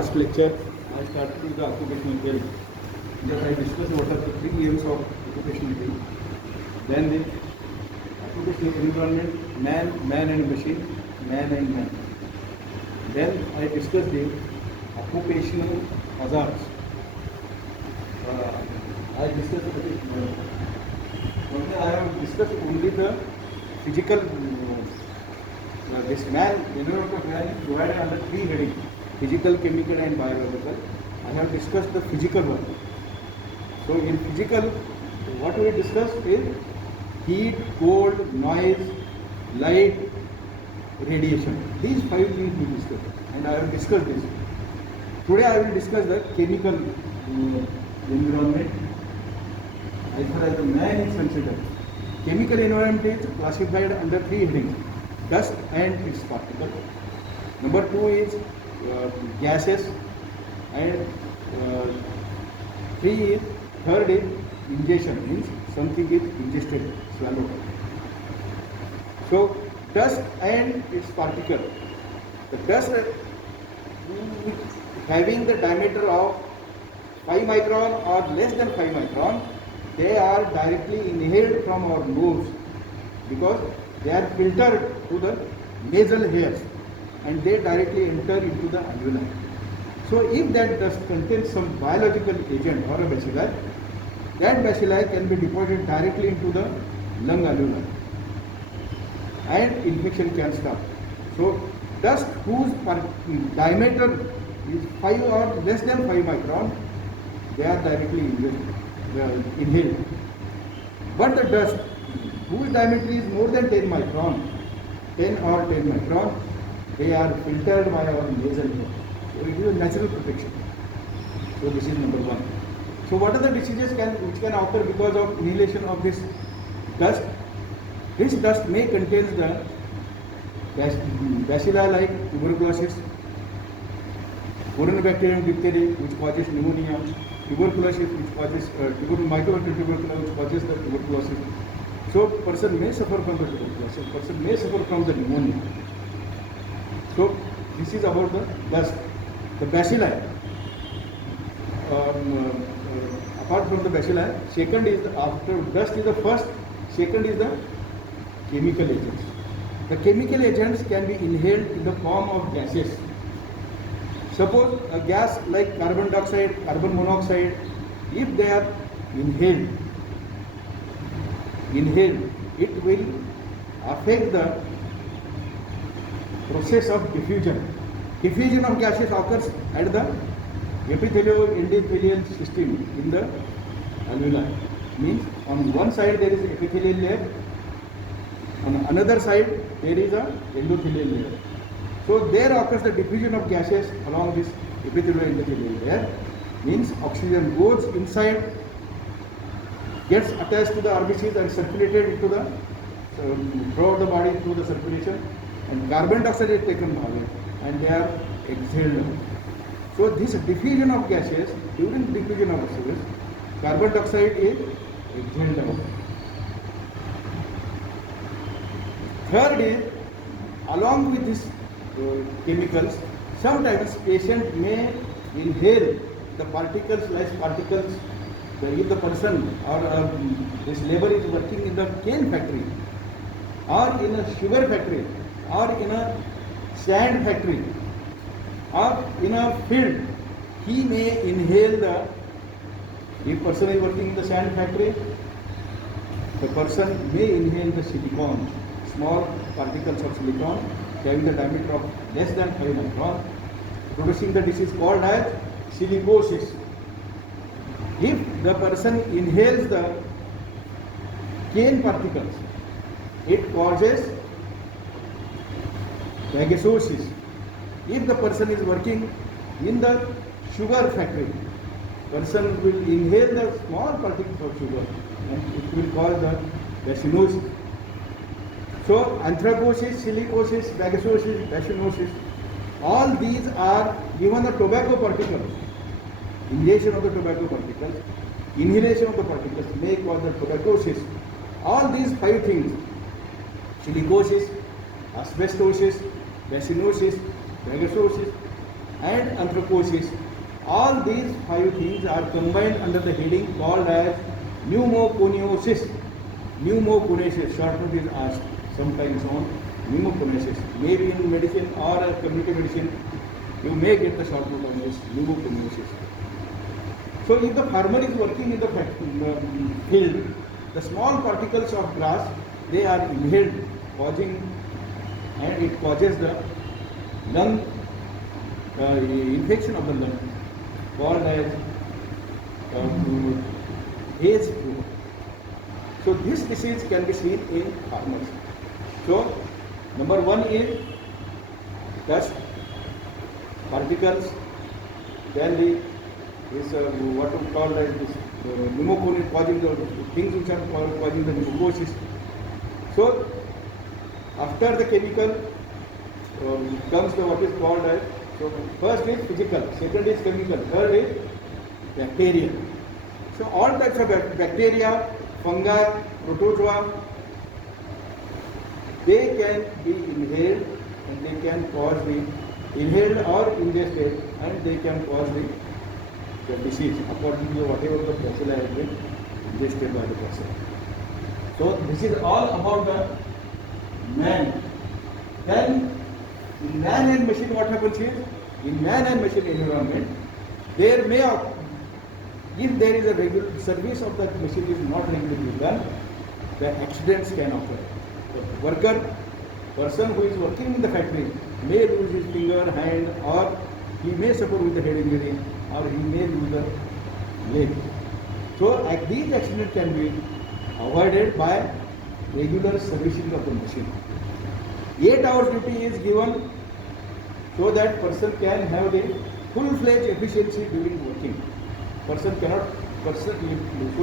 last lecture, I started with the occupational health. Just I discussed what are the 3 aims of occupational health. Then the occupational environment, man and machine, man and man. Then I discussed the occupational hazards. I have discussed only the physical. This man, environment of man is divided under 3 headings: physical, chemical, and biological. I have discussed the physical one. So in physical, what we discussed is heat, cold, noise, light, radiation. These 5 things we discussed, and I have discussed this. Today I will discuss the chemical environment as far as the man is considered. Chemical environment is classified under 3 headings: dust and its particles. Number 2 is gases, and third is ingestion, means something is ingested, swallowed. So dust and its particle. The dust having the diameter of 5 micron or less than 5 micron, they are directly inhaled from our nose because they are filtered to the nasal hairs and they directly enter into the alveoli. So if that dust contains some biological agent or a bacilli, that bacilli can be deposited directly into the lung alveoli and infection can start. So dust whose diameter is 5 or less than 5 micron, they are directly inhaled. But the dust whose diameter is more than 10 micron, 10 or 10 micron, they are filtered by our nasal hair. So it is a natural protection. So this is number 1. So what are the diseases which can occur because of inhalation of this dust? This dust may contain the bacilli like tuberculosis, Corynebacterium diphtheria, which causes pneumonia, tuberculosis, which causes mycobacterium tuberculosis, which causes the tuberculosis. So person may suffer from the tuberculosis, person may suffer from the pneumonia. So this is about the dust. The bacilli, apart from the bacilli, second is after dust is the first, second is the chemical agents. The chemical agents can be inhaled in the form of gases. Suppose a gas like carbon dioxide, carbon monoxide, if they are inhaled, it will affect the process of diffusion. Diffusion of gases occurs at the epithelial-endothelial system in the alveoli. Means on one side there is epithelial layer, on another side there is a endothelial layer. So there occurs the diffusion of gases along this epithelial-endothelial layer. Means oxygen goes inside, gets attached to the RBCs and circulated into the throughout the body through the circulation, and carbon dioxide is taken away and they are exhaled. So this diffusion of gases, during diffusion of gases, carbon dioxide is exhaled out. Third is, along with these chemicals, sometimes patient may inhale the particles, less particles. If the person or this labor is working in the cane factory or in a sugar factory or in a sand factory or in a field, he may inhale the, if person is working in the sand factory, the person may inhale the silicon, small particles of silicon having the diameter of less than 5 micron, producing the disease called as silicosis. If the person inhales the cane particles, it causes bagasosis. If the person is working in the sugar factory, person will inhale the small particles of sugar and it will cause the bacinosis. So anthracosis, silicosis, bagasosis, bacinosis, all these are given the tobacco particles. Inhalation of the tobacco particles, inhalation of the particles may cause the tuberculosis. All these 5 things, silicosis, asbestosis, bacinosis, bagasosis, and anthracosis. All these 5 things are combined under the heading called as pneumoconiosis. Pneumoconiosis, short note is asked sometimes on pneumoconiosis. Maybe in medicine or community medicine, you may get the short note on this pneumoconiosis. So if the farmer is working in the field, the small particles of grass, they are inhaled, and it causes the lung infection of the lung, called as haze fever. So this disease can be seen in farmers. So number 1 is dust particles, then what we call as this pneumoconiosis, causing the things which are causing the pneumoconiosis. So after the chemical comes the what is called as, so first is physical, second is chemical, third is bacteria. So all types of bacteria, fungi, protozoa, they can be inhaled and they can cause the inhaled or ingested, and they can cause the disease according to whatever the bacilla has been ingested by the person. So this is all about the man. Then in man and machine, what happens is, in man and machine environment, there may, if there is a regular service of that machine is not regularly done, the accidents can occur. The worker, person who is working in the factory, may lose his finger, hand, or he may suffer with the head injury, or he may lose the leg. So these accidents can be avoided by regular servicing of the machine. 8 hours duty is given so that person can have the full-fledged efficiency during working. So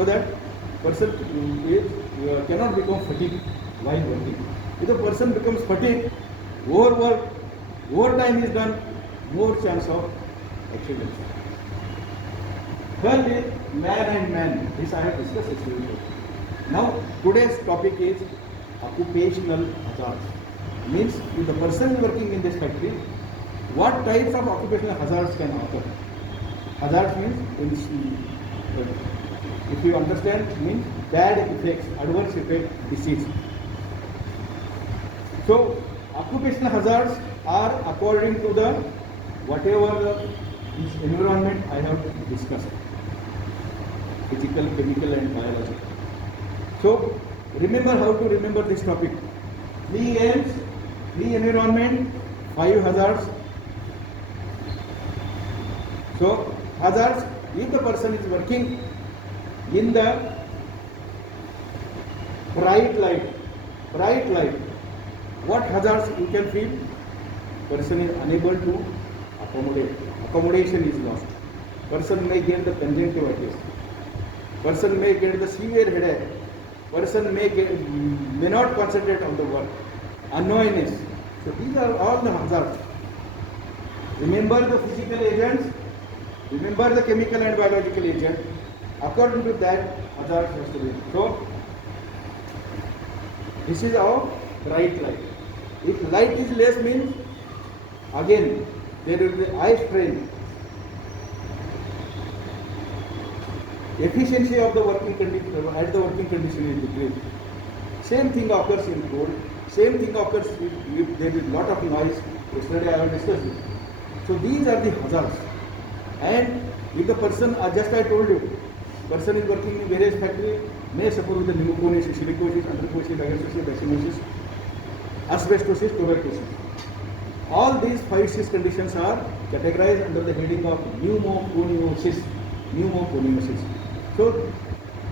that person cannot become fatigued while working. If the person becomes fatigued, overwork, overtime is done, more chance of accidents. Third is man and man. This I have discussed yesterday. Now today's topic is occupational hazards. Means if the person is working in this factory, what types of occupational hazards can occur? Hazards means, if you understand, means bad effects, adverse effect, disease. So occupational hazards are according to the whatever this environment I have discussed, physical, chemical and biological. So remember how to remember this topic. 3 M's, 3 environment, 5 hazards. So hazards, if the person is working in the bright light, what hazards you can feel? Person is unable to accommodate. Accommodation is lost. Person may get the conjunctivitis. Person may get the severe headache. Person may not concentrate on the work. Annoyance. So these are all the hazards. Remember the physical agents. Remember the chemical and biological agent. According to that, hazards has to be. So this is our bright light. If light is less, means again there will be eye strain. Efficiency of the working condition at the working condition is decreased. Same thing occurs in cold. Same thing occurs if there is lot of noise. Yesterday I have discussed it. So these are the hazards. And if the person, just I told you, person is working in various factories, may suffer with the pneumoconiosis, silicosis, anthracosis, agastosis, bacillinosis, asbestosis, tuberculosis. All these 5 6 conditions are categorized under the heading of pneumoconiosis. So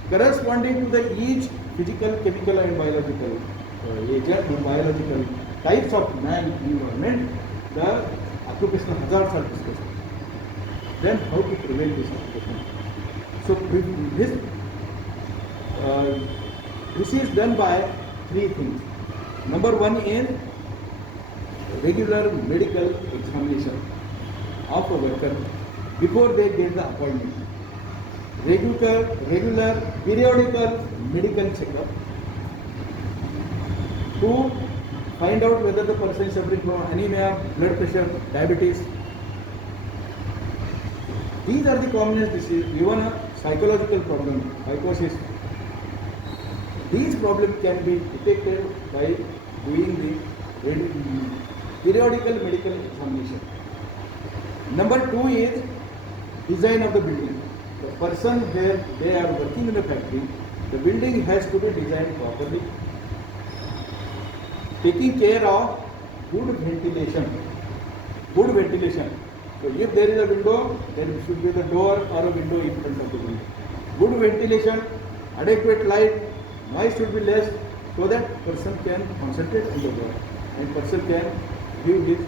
corresponding to the each physical, chemical and biological agent, biological types of man environment, the occupational hazards are discussed. Then how to prevent this occupation? So this is done by 3 things. Number 1 is regular medical examination of a worker before they get the appointment. Regular periodical medical checkup to find out whether the person is suffering from anemia, blood pressure, diabetes, These are the commonest diseases, even a psychological problem, psychosis. These problems can be detected by doing the periodical medical examination. Number 2 is design of the building. The person where they are working in the factory, the building has to be designed properly, taking care of good ventilation. Good ventilation. So if there is a window, there should be the door or a window in front of the building. Good ventilation, adequate light, noise should be less, so that person can concentrate on the work and person can give his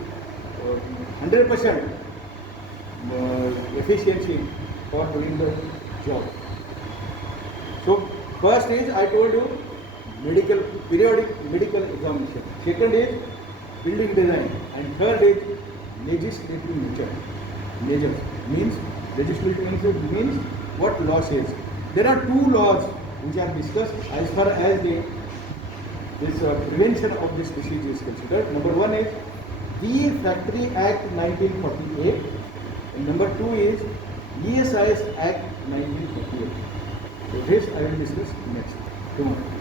100% efficiency for doing the job. So first is, I told you, periodic medical examination. Second is building design, and third is legislative measures. Legislative means what law says. There are 2 laws which are discussed as far as this prevention of this disease is considered. Number 1 is the Factory Act 1948, and number 2 is ESIS Act 1948. So this I will discuss next tomorrow.